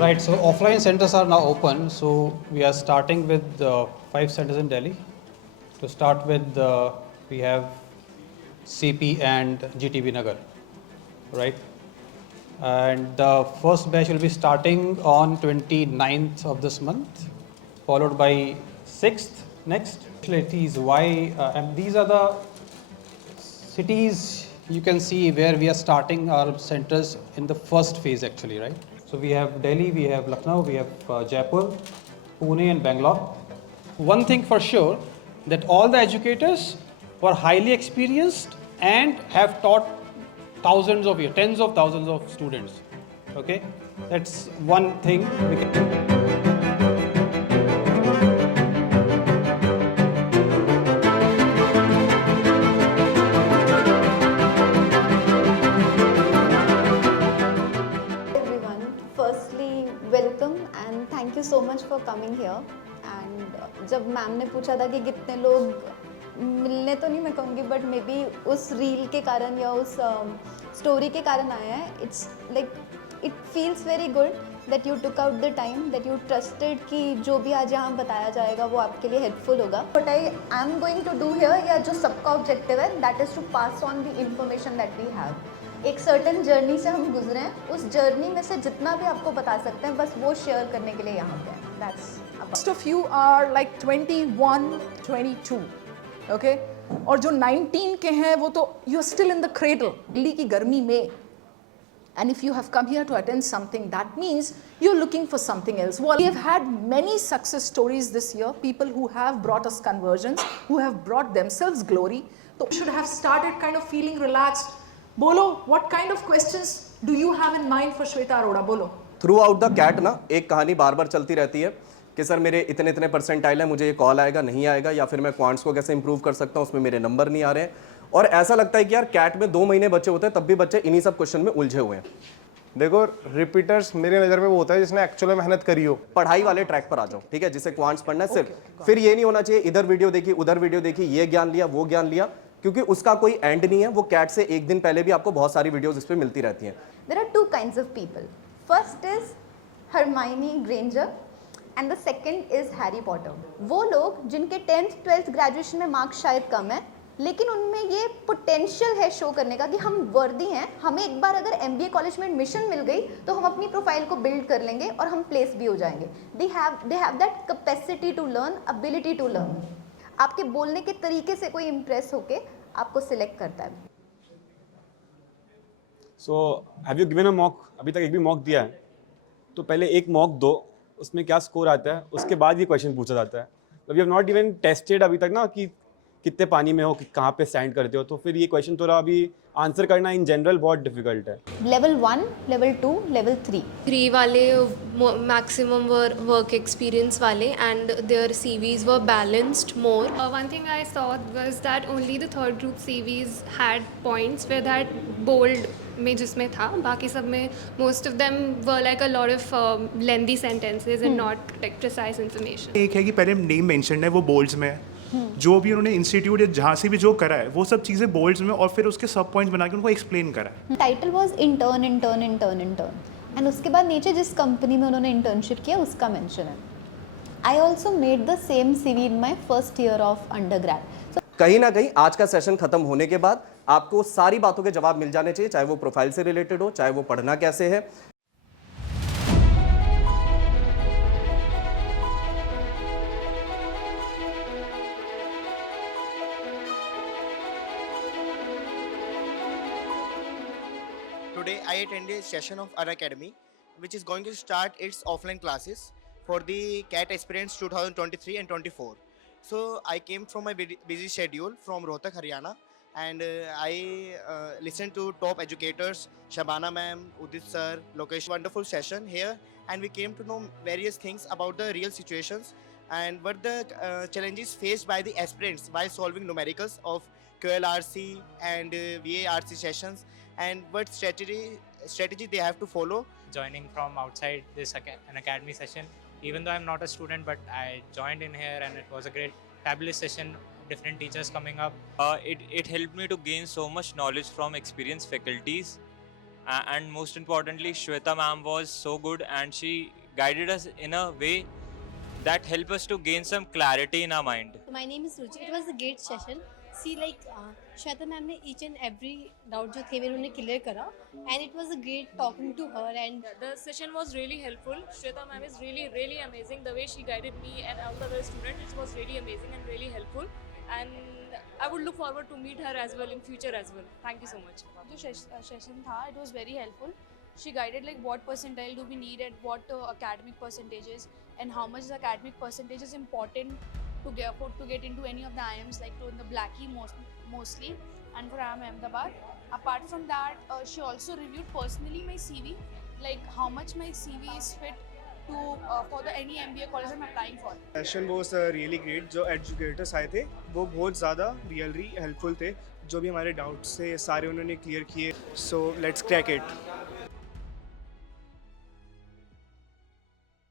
Right, so offline centers are now open. So we are starting with 5 centers in Delhi. To start with, we have CP and GTB Nagar, right? And the first batch will be starting on 29th of this month, followed by 6th next. Cities, why? And these are the cities you can see where we are starting our centers in the first phase actually, right? So we have Delhi, we have Lucknow, we have Jaipur, Pune and Bangalore. One thing for sure, that all the educators were highly experienced and have taught thousands of years, tens of thousands of students. Okay, that's one thing we can. Everyone, firstly welcome and thank you so much for coming here. And जब ma'am ने पूछा था कि कितने लोग मिलने तो नहीं मैं कहूँगी बट मे बी उस रील के कारण या उस स्टोरी के कारण आए हैं, it's like it feels very good that you took out the time, that you trusted कि जो भी आज यहाँ बताया जाएगा वो आपके लिए हेल्पफुल होगा. But I am going to do here, या जो सबका ऑब्जेक्टिव है that is to pass on the information that we have. एक सर्टन जर्नी से हम गुजरे हैं, उस जर्नी में से जितना भी आपको बता सकते हैं बस वो शेयर करने के लिए यहाँ पे हैं. That's Most of you are like 21, 22, okay? और जो 19 के हैं वो तो you are still in the cradle, Delhi की गर्मी में. And if you have come here to attend something, that means you're looking for something else. Well, we have had many success stories this year, people who have brought us conversions, who have brought themselves glory. So you should have started kind of feeling relaxed. Bolo, what kind of questions do you have in mind for Shweta Arora? Bolo. Throughout the cat ना एक कहानी बार बार चलती रहती है कि sir मेरे इतने इतने परसेंटाइल है, मुझे ये कॉल आएगा नहीं आएगा, या फिर मैं क्वांट्स को कैसे इंप्रूव कर सकता हूँ, उसमें मेरे नंबर नहीं आ रहे हैं. और ऐसा लगता है कि यार कैट में 2 महीने बच्चे होते हैं तब भी बच्चे इन्हीं सब क्वेश्चन में उलझे हुए हैं. देखो रिपीटर्स मेरी नज़र में वो होता है जिसने एक्चुअली मेहनत करी हो. पढ़ाई वाले ट्रैक पर आ जाओ, ठीक है, जिसे क्वांट्स पढ़ना है सिर्फ. फिर ये नहीं होना चाहिए इधर वीडियो देखी उधर वीडियो देखी, ये ज्ञान लिया वो ज्ञान लिया, क्योंकि उसका कोई एंड नहीं है. वो कैट से एक दिन पहले भी आपको बहुत सारी वीडियोस इस पे मिलती रहती हैं. There are two kinds of people. First is Hermione Granger and the second is Harry Potter. वो लोग जिनके 10th 12th ग्रेजुएशन में मार्क्स शायद कम है, लेकिन उनमें ये पोटेंशियल है शो करने का कि हम वर्दी हैं, हमें एक बार अगर MBA कॉलेज में एडमिशन मिल गई तो हम अपनी प्रोफाइल को बिल्ड कर लेंगे और हम प्लेस भी हो जाएंगे. They have that capacity to learn, ability to learn. आपके बोलने के तरीके से कोई इम्प्रेस होके आपको सिलेक्ट करता है. So have you given a mock? अभी तक एक भी मॉक दिया है? तो पहले एक मॉक दो, उसमें क्या स्कोर आता है उसके बाद ये क्वेश्चन पूछा जाता है. We have not even tested अभी तक ना कि कितने पानी में हो, कि कहाँ पे स्टैंड करते हो, तो फिर ये क्वेश्चन थोड़ा अभी आंसर करना इन जनरल बहुत डिफिकल्ट है. Level 1, level 2, level 3. 3 वाले maximum were work experience वाले and their CVs were balanced more. One thing I saw was that only the third group CVs had points where that bold में जिसमें था, बाकी सब में most of them were like a lot of lengthy sentences and not like precise information. एक है कि पहले नेम मेंशन है वो बोल्ड्स में है, जो भी उन्होंने इंस्टीट्यूट या जहाँ से भी जो करा है वो सब चीज़ें बोल्ड्स में और फिर उसके सब पॉइंट्स बना के उनको एक्सप्लेन करा है. Title was intern intern intern intern and उसके बाद नीचे जिस कंपनी में उन्होंने इंटर्नशिप किया उसका मेंशन है. I also made the same CV in my first year of undergrad. कहीं ना कहीं आज का सेशन खत्म होने के बाद आपको सारी बातों के जवाब मिल जाने चाहिए, चाहे वो प्रोफाइल से रिलेटेड हो, चाहे वो पढ़ना कैसे है. Today I attended a session of our academy which is going to start its offline classes for the CAT Aspirants 2023 and 24. So I came from my busy schedule from Rohtak, Haryana, and I listened to top educators, Shabana ma'am, Udit sir, Lokesh. Wonderful session here, and we came to know various things about the real situations and what the challenges faced by the aspirants while solving numericals of QLRC and VARC sessions, and what strategy they have to follow. Joining from outside this an academy session, even though I'm not a student, but I joined in here and it was a great fabulous session, different teachers coming up. It helped me to gain so much knowledge from experienced faculties, And most importantly, Shweta ma'am was so good and she guided us in a way that helped us to gain some clarity in our mind. My name is Ruchi. It was a great session. See, like Shweta ma'am ने each and every doubt जो थे मेरे उन्हें clear करा, and it was a great talking to her. And The session was really helpful. Shweta ma'am is really amazing. The way she guided me and all the other students, it was really amazing and really helpful. And I would look forward to meet her as well in future as well. Thank you so much. जो session था, it was very helpful. She guided like what percentile do we need and what academic percentages and how much the academic percentage is important to get into any of the IIMs, like to in the Blackie mostly and for IIM Ahmedabad. Apart from that, she also reviewed personally my CV, like how much my CV is fit to for the any MBA college I'm applying for. Session was really great. जो educators आए थे वो बहुत ज़्यादा really helpful थे. जो भी हमारे डाउट्स थे सारे उन्होंने क्लियर किए. So let's crack it.